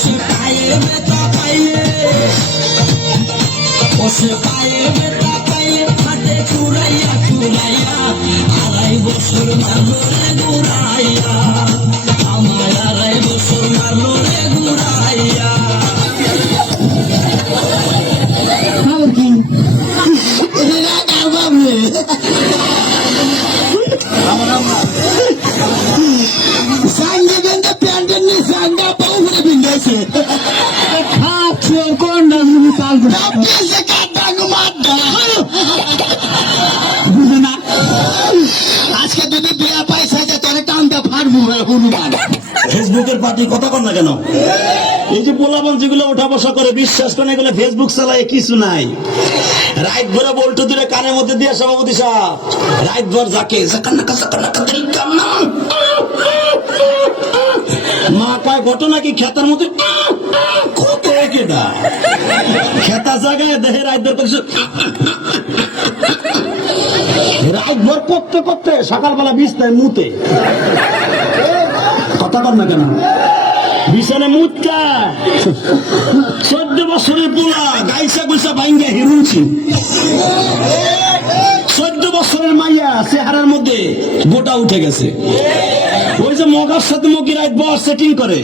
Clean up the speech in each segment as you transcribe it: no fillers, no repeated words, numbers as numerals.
সে পায়ে ব্যথা পাইলে, ও সে পায়ে ব্যথা পাইলে হাতে চুরাইয়া চুরাইয়া 2.5 বছর মারলো রে ঘুরাইয়া, আমায় 2.5 বছর মারলো রে ঘুরাইয়া। আজকে যদি বিয়া পয়সা যে তোরে টানতে পারবো হনুমান। ফেসবুকের পার্টি কথা কন না কেন? এই যে পোলাপান যেগুলো ওঠা বসা করে বিশ্বাস করে এগুলো ফেসবুক চালায় কিছু নাই। রাত ভরে বল্টু দূরে কানের মধ্যে দিয়ে সভাপতি সাহেব রাত ভর যাকে মা কয় ঘটনা কি খেতার মধ্যে কত কেটা খেতা জায়গায় দেহে রাত ভর করছে, রাত ভর করতে করতে সকালবেলা বিছনায় মুতে। কথা কর না কেন? বিছানে মুতকা 14 বছরের পোলা গাইসা গুইসা ভাঙ্গা হিরুনছি, 14 বছরের মাইয়া চেহারার মধ্যে গোটা উঠে গেছে। ওই যে মগার সাথে মগি রাত বস সেটিং করে,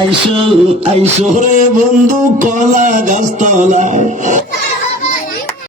আইসো আইসো রে বন্ধু কলা গাছতলায়,